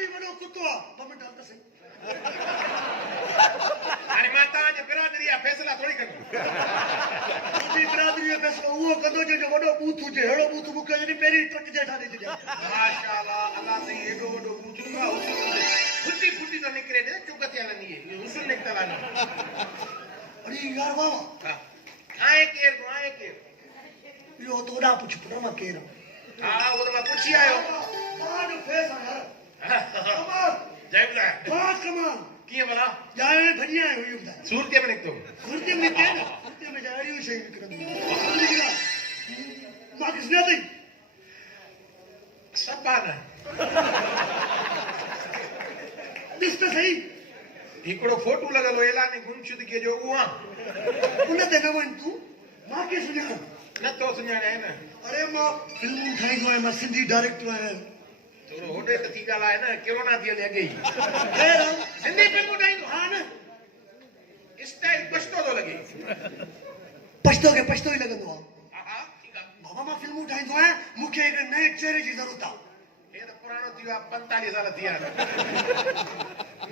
ही बड़ो कुत्तो आ तुम डाल तो सही अरे माता जे बिरादरी आ फैसला थोड़ी कर जी बिरादरी में फैसला वो कदो जो बड़ो बूथ हुजे हेड़ो बूथ मुके जनी पेरी ट्रक जेठा दे दिया माशाअल्लाह अल्लाह से एडो वडो पूछूंगा उसूल फुटी फुटी तो निकरे ने चुकत यानी ये उसूल निकला ना अरे यार वाह आए केर यो तो ना पूछ पुरा मा केर हां वो तो मैं पूछी आयो बाद फेस यार कमाल जयला बहुत कमाल किए भला जाए भनिया है हुई बता सूरते में निकतो सुरते में के ना सुरते में जा रही हूं सही कर मां किसने दी सपाना दिस तो सही हिकड़ो फोटो लगलो एलाने गुमशुद के जो उहा उन ते न वन तू मां के सुना न तो सुञाणे है ना अरे मां फिल्म ठाई गयो है मां सिंधी डायरेक्टर है थोड़ो होडे त थी गाला है ना कोरोना थी ले गई खैर सिंधी फिल्म ठाई हां ना स्टाइल पछतो तो लगे पछतो ही लगंदो हां हां ठीक है बाबा मां फिल्म ठाईंदो है मुखे एक नए चेहरे जी जरूरत आ ये तो पुरानो थियो 45 साल थिया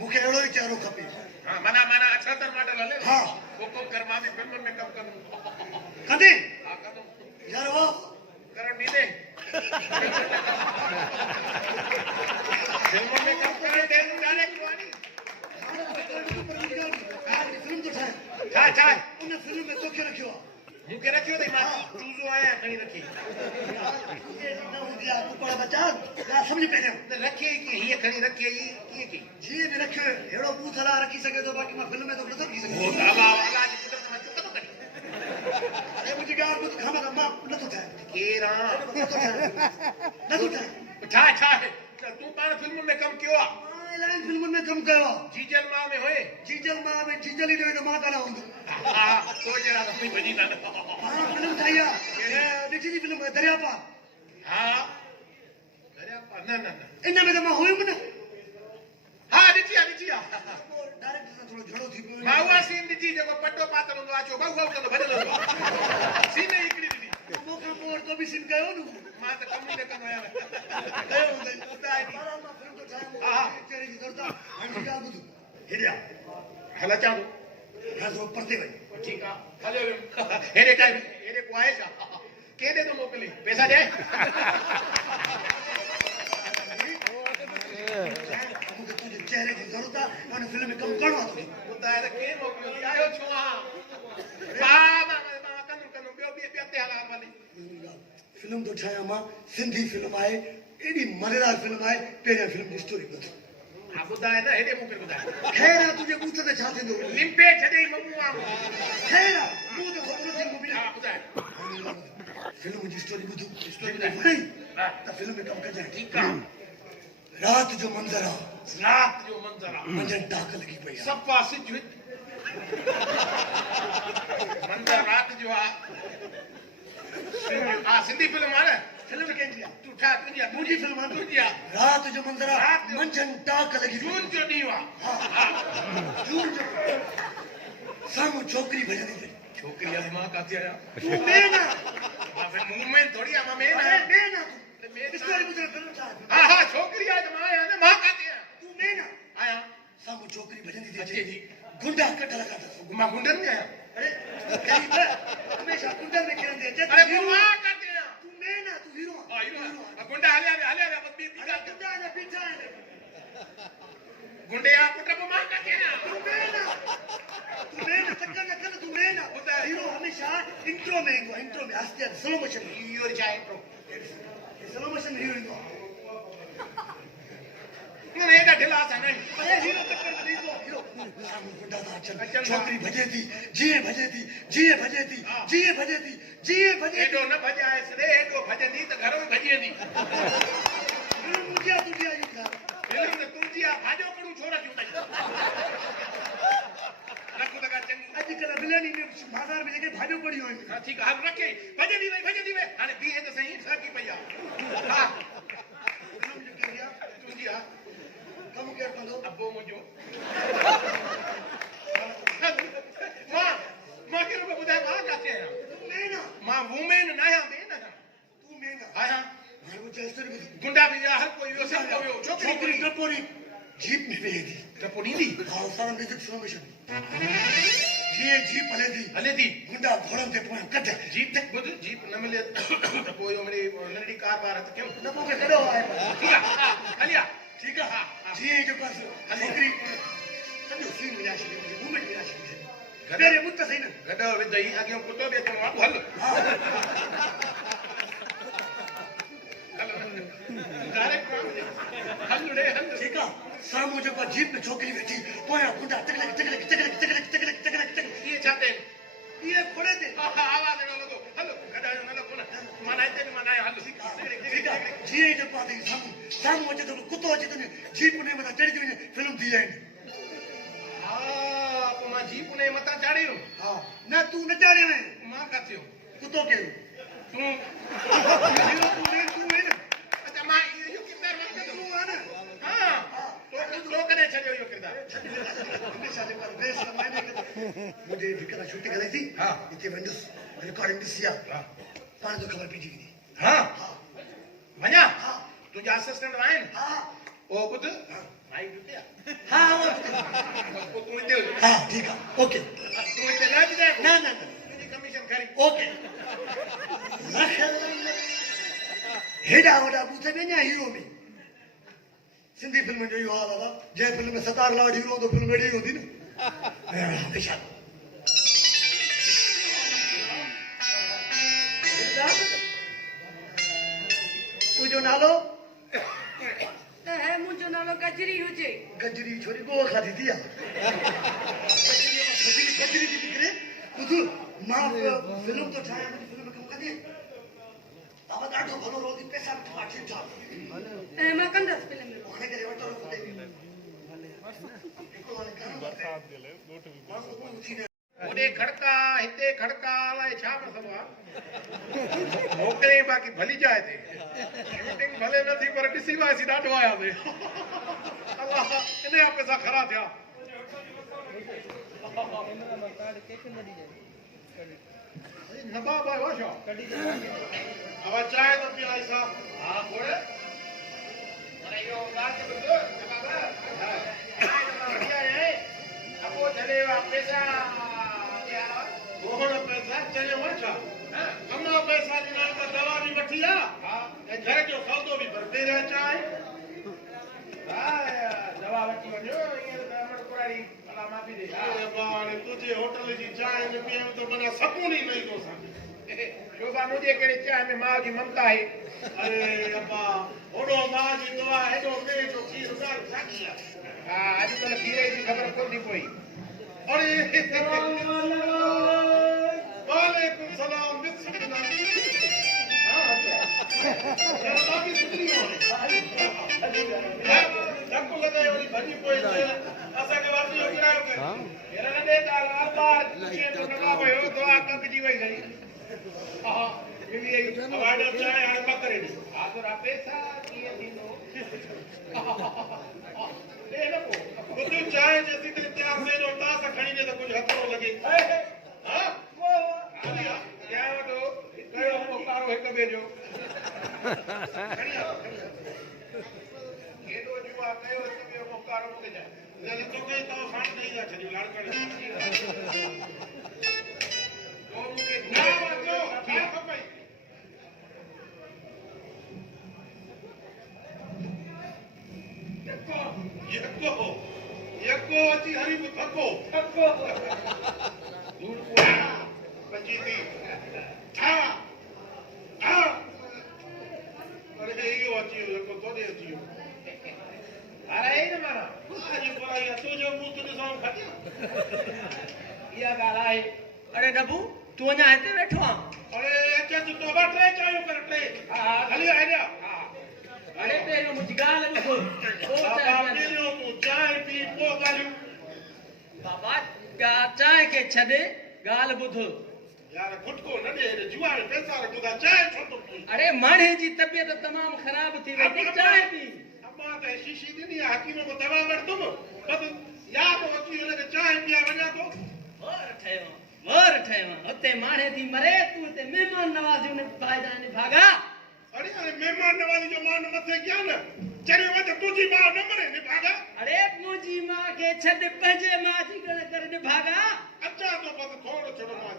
मुखे एड़ो ही चेहरो खपे हां मना 78 मॉडल हले हां को कर्मा में फिल्म में कम कर कदे हां कर यार वो करण दी दे फिल्म में कम करे दे डायरेक्ट वाली फिल्म तो था छा उन फिल्म में तो के रखियो मुके रखियो दे मां चूजो आया कहीं रखी ये ना हो गया तू बड़ा बच्चा ना समझ पहले ते रखे की ये खणी रखे ये की जी ने रखियो एड़ो बूथला रखी सके तो बाकी मां फिल्म में तो न रखी सके वो ताला वाला जी कुदरत में चुक तो करी अरे मुझे गार को खामा का मां न तो था केरा न तो था छा तू पाण फिल्म में कम क्यों आ लाइन फिल्म में कम कयो जीजल मां में होए जीजल मां में जीजल ही तो मां काला हुंदो हां तो जड़ा अपनी बजी ना हां फिल्म ठाया देखी जी फिल्म दरिया पा हां दरिया पा ना इन में तो मां होयो ना हां दिचिया डायरेक्ट थोड़ो झड़ो थी मां हुआ सीन दिची जेको पट्टो पातल हुंदो आचो बहु तो भजल हुंदो सीन हिकड़ी दी मोका मोर तो भी सीन कयो नु मां तो कम ने कम आया कयो बुधाई मां फिल्म तो ठाया हां तेरी जी दरदा हां का बुध हेडिया हला चादो हां जो परते वई ठीक आ हले हेरे टाइम हेरे को आए छा केदे तो मोकली पैसा दे चेहरे की जरूरत है मैंने फिल्म में कम करवा तो बुधाए त के मोकलियो आयो छो बाबा कनु बियो ते हला वाली फिल्म तो ठाया मां सिंधी फिल्म आए एडी मजेदार फिल्म आए पेरिया फिल्म की स्टोरी बता आ बुधाए ना हेडे मूंखे बुधाए खैर तुझे पूछ ते छा थींदो लिंपे छडे मम्मू आ खैर मु तो खबर थी मम्मी हां बुधाए फिल्म की स्टोरी बुधू स्टोरी बुधाए हां तो फिल्म में कम कर जाए ठीक आ रात जो मंजर आ रात जो मंजर आ मंजर टाक लगी पई सफा सिज मंजर रात जो आ सिंधी फिल्म आ ना फिल्म के दिया तू ठा तुझिया मुझी फिल्म आ तुझिया रात जो मंजर आ रात जो- मंजन टाक लगी जून जो ॾींहुं आ जून जो सामू छोकरी भजनी थी छोकरी वाली मां काथे आया तू मेना मां फिर मुंह में थोड़ी आ मां में ना अरे मेना मैं तू स्टोरी बुझे फिल्म था हां छोकरी आज मां आया ना मां काथे आया तू मेना आया सामू छोकरी भजनी थी अच्छे जी गुंडा कटला का था मां गुंडन में आया अरे हमेशा गुंडा में खेल दे अरे वो मां काथे आया तू मेना तू हीरो हां हीरो गुंडा हले बस बी अरे गुंडा ने पीछा है गुंडे आ पुत्र को मां काथे आया तू मेना चक्कर न कर तू मेना हीरो हमेशा इंट्रो में आस्ते स्लो मोशन यो चाहे तो स्लो मोशन हीरो ने एडा ढिला सा नहीं अरे हीरो चक्कर में नहीं हीरो सामू गुंडा था चल छोकरी भजे थी जिए भजे थी एडो न भजाए सरे एडो भजंदी त घरो ही भजियंदी मुझे तुझे आई था फिल्म ने तुझी आ भाजो करू छोरा क्यों नहीं रखो लगा चंगी आजकल बिलानी में बाजार में लेके भाजो पड़ी हुई हां ठीक है रखे भजंदी वे हाने बी है तो सही साकी पया हां तुझी आ कम केयर कर दो अब्बो मुझो मां के लोग बुधाए मां काथे है मेना मां वुमेन नया में ना तू मेना हां वो चेस्टर भी गुंडा भी हर कोई वो सब को छोकरी इंद्रपुरी जीप में वेही थी टपो ॾींदी हा सारा म्यूजिक स्लो मोशन जीअं जीप हले थी मुंडा घोड़नि ते पोयां कढ जीप तक ॿुध जीप न मिले त पोइ इहो मिड़ई नंढड़ी कार वार त कयूं न पोइ कॾो आहे ठीकु आहे हलिया ठीकु आहे जीअं जो बस छोकिरी सॼो सीन विञाए छॾियो मूवमेंट विञाए छॾी गॾे मुत सही न गॾो विधई अॻियों कुतो बि अचणो आहे हल डायरेक्ट हल रे हल ठीकु आहे साम्हूं जेको जीप में छोकिरी वेठी पोयां गुंडा टकलक टकलक टकलक टकलक टकलक टकलक टकलक इहे छा थिए इहे खोड़े ते आवाज़ अहिड़ो लॻो हलो गॾायो न लॻो न माना हिते बि माना हल ठीकु आहे जीअं जेको आहे साम्हूं अचे थो कुतो अचे थो जीप उन मथां चढ़ी थी वञे फिल्म थी जाए हा पोइ मां जीप उन मथां चाढ़ियो हा न तूं न चाढ़ियो आहीं मां किथे हो कुतो कहिड़ो तूं तूं न अच्छा मां इहो किरदारु वरितो तूं आहे न हा तो कॾहिं छॾियो इहो किरदारु हमेशह जेको आहे बेस मायने मुंहिंजे हिकु शूटिंग हले थी हा हिते वेंदुसि रिकॉर्डिंग ॾिसी आहे हा पाण तो ख़बर पइजी वेंदी हा वञा हा तुंहिंजा असिस्टेंट आहिनि हा ओ ॿुध माइक ॾिठे हा पोइ तूं हिते हुजे हा ठीकु आहे ओके तूं हिते न अचिजांइ न न न तुंहिंजी कमीशन खरी ओके हेॾा वॾा बूथ वञा हीरो में सिंधी फिल्म जो इहो हाल आहे जंहिं फिल्म में सतार लाड हीरो हूंदो फिल्म अहिड़ी हूंदी न हमेशह तुंहिंजो नालो मुंहिंजो नालो गजरी हुजे गजरी छोरी गोह खाधी थी आहे गजरी थी निकिरे ॿुध मां फिल्म थो ठाहियां मुंहिंजी फिल्म में कमु कंदी बाबा ॾाढो भलो रोज़ी पैसा बि ठहा ठीकु ठाक मां कंदसि फिल्म में हाणे करे वठो होॾे खड़का हिते खड़का अलाए छा मसलो आहे मोकिले बाक़ी भली जाइ ते शूटिंग भले न थी पर ॾिसी वियासीं ॾाढो आयासीं अलाह इन जा पैसा ख़रा थिया नबाब आयो छा आवाज़ चांहि थो पीआं ऐसा हा खोड़ अरे इहो ॻाल्हि ॿुध नबाब बढ़िया आहे अबो चले वा पैसा गोहड़ पैसा चले वठा कमा पैसा ॾिना त दवा बि वठी आ ऐं घर जो सौदो बि पर पहिरियां चांहि हा दवा वठी वञो ईअं त अमर पुराणी भला माफ़ी ॾे हाणे तुंहिंजे होटल जी चांहि न पीअं त माना सकून ई न ईंदो असांखे शोभा मुंहिंजे कहिड़े चांहि में माउ जी ममता आहे अरे अब्बा होॾो माउ जी दुआ हेॾो मेह जो खीर ॻाल्हि साॻी आहे हा अॼुकल्ह खीर जी ख़बर कोन थी पई अरे वालेकुम सलाम बिस्मिल्लाह हां अच्छा यार बाकी सुधरी वने धक्को लगायो वरी भॼी पोइ असांखे वापसी हो गिरायो के हेर न दे ताल बार चेन न लगा भयो तो आकक जी वई गई हा मिली आई अवार्ड चाहे हाणे मां करे दी हा तो पैसा कीअं थींदो ले न को कुझु चाहे जेसी तेरे त्याग से जो तास खणी दे तो कुछ हथरो लगे हां हालिया क्या वठो कयो मोकारो हिक ॿिए जो खणी आ केॾो जुआ कयो हिक ॿिए मोकारो मूंखे जाए न तोखे तो साण नहीं जा छॾी लाड़कड़ी तो मूंखे ना वठो छा खपई यको अची हरी को थको दूर को पंजी थी था अरे इहो अची यको तोड़े अची अरे न माना आज बोला या तो जो मुंह तुझे साम खटी या गाला है अरे नबू तू अञा हिते वेठो आ अरे अचे तू तो टे चायो कर टे हां हली आइडिया अरे तेरो मुझ गाल में को बाबा पीरो तू चाय पी पो गालियो बाबा चाय के छदे गाल बुध यार खुटको न दे जुआर पैसा रखो दा चाय छोटो पी अरे माणे जी तबीयत तमाम खराब थी वई चाय पी अम्मा ते शीशी दिनी हकीम को दवा वर तुम बस याद होती लगे चाय पिया वना तो वर ठयो होते माणे थी मरे तू ते मेहमान नवाजी ने फायदा ने भागा अरे मेहमान नवाजी जो मान मथे क्या न चरे वत तुझी मां न मरे ने भागा अरे मुंहिंजी मां खे छॾ पंहिंजे मां जी गण करे निभागा अच्छा तो बस थोड़ो छोड़ो मां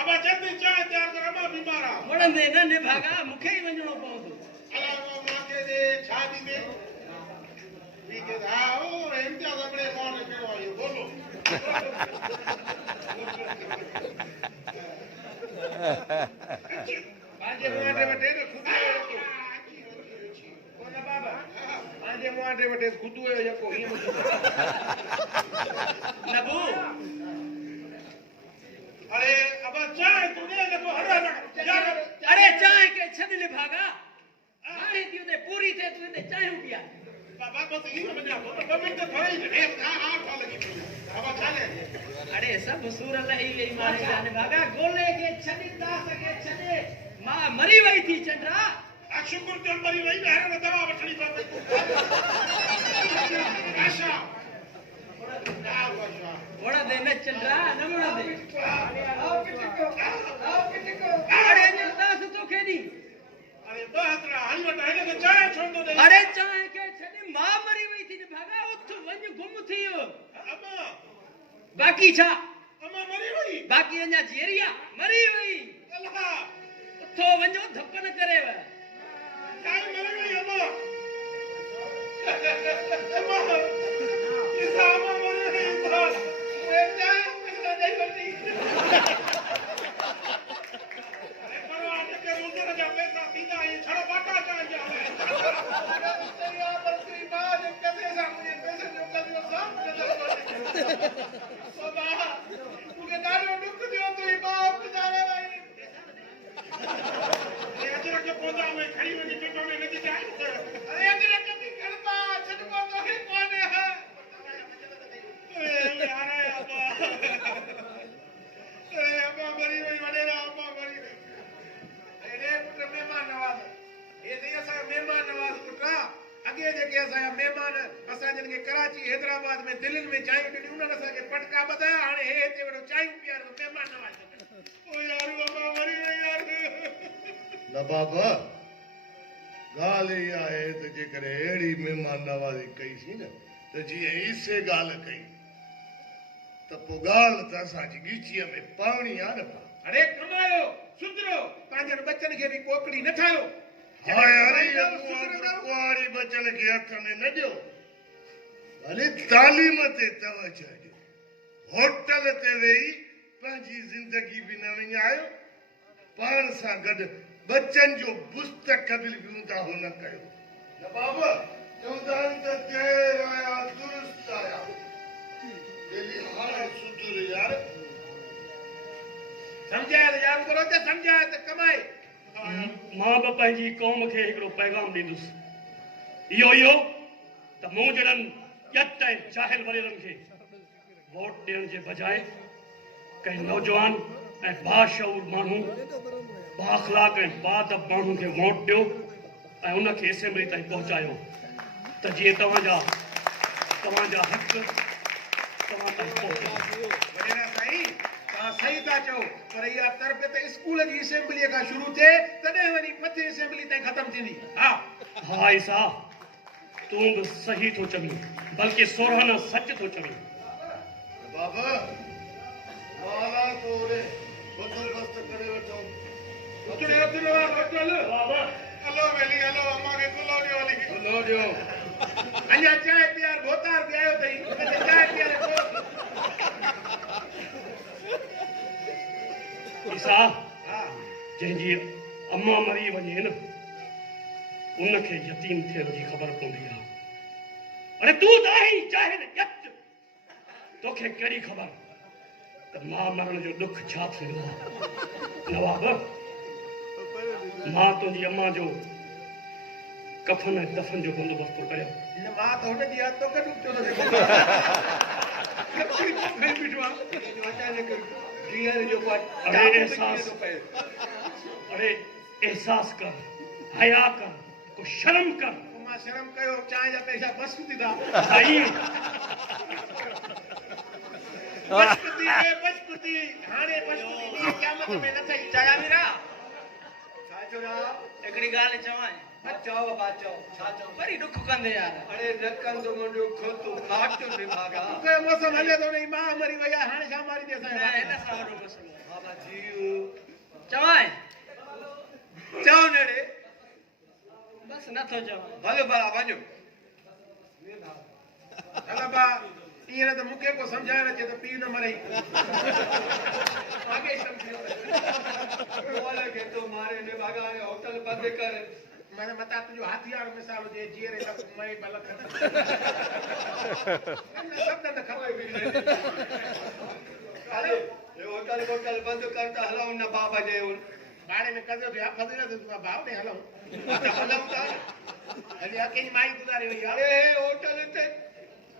अब जल्दी चाय तैयार कर मां बीमार आ वणंदे न निभागा मूंखे ई वञणो पवंदो अला मां के दे छादी दे वी के आओ इम्तियाज अपने कौन करो आयो बोलो पांजे मुआंडे वटे ने खुद कोना बाबा पांजे मुआंडे वटे खुद हुयो यको ही नबू अरे अब चाय तूने नको हरा ना यार अरे चांहि खे छॾ निभागा हाणे थी वञे पूरी थिए तुंहिंजे चांहियूं पीआ बाबा बस ही समझा तो मिनट थोड़ी रे आ लगी अब चाले अरे सब सूर लही गई मारे जा निभागा गोले खे छॾींदा सके छॾे मां मरी वई थी चंद्रा आ शुक्र ते मरी वई न हरे दवा वठणी पवे आशा वणंदे न चंद्रा न वणंदे अरे निर्दास तोखे ॾी अरे बहतरा हल वटा है तो चाय छोड़ दो दे अरे चांहि खे छॾे मां मरी वई थी निभागा उथ वञ गुम थी वियो अम्मा बाक़ी छा अम्मा मरी वई बाक़ी अञा जीअरिया मरी वई अल्लाह उथो वञो धप न करेव चाय मरी वई अम्मा अम्मा इसा अम्मा मरी वई इसा ए चाय पैसा नहीं बची अरे करो आज के रोजर जा पैसा दीदा ये छड़ो बाटा चाय जा तेरी आदर की बात कैसे सा मुझे पैसे जो कर दियो सब सोबा तू के दारू दुख दियो तो ही बाप जाने भाई ये अजरा के पौधा में खड़ी में टिटो में नहीं जाए अरे अजरा के भी गड़बा छटको तो ही कोने है अरे यार अब्बा मरी वही वडेरा अब्बा मरी अरे पुत्र मेहमान नवाज ये नहीं असा मेहमान नवाज पुत्र अगे जेके असा मेहमान असा जन के कराची हैदराबाद में दिल्ली में चाय डी उन असा के पटका बताया हाने हे ते वडो चाय पियार मेहमान नवाज ओ यार अब्बा मरी वही यार न बाबा ॻाल्हि इहा आहे त जेकॾहिं अहिड़ी महिमान नवाज़ी कईसीं न त जीअं ईसे ॻाल्हि कई त पोइ ॻाल्हि त असांजी ॻीचीअ में पवणी आहे न भाउ अरे कमायो सुधरो पंहिंजनि बच्चन खे बि कोकड़ी न ठाहियो हाय हरी कुआरी बचन खे हथ में न ॾियो भले तालीम ते तवजो ॾियो होटल ते वेही पंहिंजी ज़िंदगी बि न विञायो पाण सां गॾु बच्चन जो मुस्तक़बिल बि हूंदा हो न कयो न बाबा चवंदा आहिनि त देर आया दुरुस्त आया दिल्ली हाणे सुधर यार समझाए त यार करो त समझाए त कमाए मां बि पंहिंजी क़ौम खे हिकिड़ो पैगाम ॾींदुसि इहो त मूं जहिड़नि ॼट ऐं जाहिल वरेरनि खे वोट ॾियण जे बजाए कंहिं नौजवान ऐं बाशऊर माण्हू बाअख़लाक ऐं बाअदब माण्हू खे वोट ॾियो ऐं उनखे असेंबली ताईं पहुचायो त जीअं तव्हांजा हक़ तव्हां ताईं पहुचनि वॾेरा साईं तव्हां सही था चओ पर इहा तरफ़ त स्कूल जी असेंबलीअ खां शुरू थिए तॾहिं वञी मथे असेंबली ताईं ख़तमु थींदी हा हा ईसा तूं बि सही थो चवीं बल्कि सोरहाना सच थो चवीं बाबा माला तोरे बंदोबस्त करे वठो उतरे उतरे होटल बाबा हलो वेली हलो अम्मा खे कुलो ॾियो हली कुलो ॾियो अञा चांहि पीआर भोतार बि आयो अथई हुनखे चांहि पीआरे पोइ ईसा हा जंहिंजी अम्मा मरी वञे न उनखे यतीम थियण जी ख़बर पवंदी आहे अरे तूं त आहीं जाहिल ॼट तोखे कहिड़ी ख़बर त मां मरण जो ॾुख छा थींदो आहे नवाब मां तुंहिंजी अम्मा जो कफन ऐं दफ़न जो बंदोबस्त थो करियां न मां त हुनजी हथ तो कॾहिं पियो थो बीठो आहे अचानक जीअर जो अरे एहसास कर हया कर को शर्म कर मां शर्म कयो चांहि जा पैसा बस थींदा भाई बचपति हाणे बचपति क़यामत में न थई चाया मेरा हिकिड़ी ॻाल्हि चवां चओ बा चओ छा चओ वरी दुख कंदे यार अरे नकन तो मुंडियो खो तू खाट तो नहीं भागा मूंखे मौसम हले थो नहीं मां मरी वई आहे हाणे छा मारी दे न असांखे हिन सां वॾो मसलो बाबा जी चवां चओ नेड़े बस नथो चवां भले भला वञो हल बा ईअं त मूंखे को सम्झाइण अचे त पीउ न मरे आगे सम्झो बोले के तो मारे ने भागा ने होटल बंद कर मैंने मता तुझो हाथियार मिसाल जे जीरे लख मई बलख सब न खवे भी अरे ये होटल बंद करता हलाऊ न बाबा जे उन बाड़े में कदे भी फजीलत तू भाव ने हलाऊ हलाऊ ता अली अकेली माई गुजारी हुई अरे होटल ते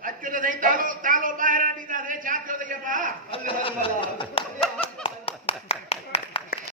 अचो त नहीं तालो तालो ॿाहिरां ॾींदा रे छा थियो त ये बा हल हल भला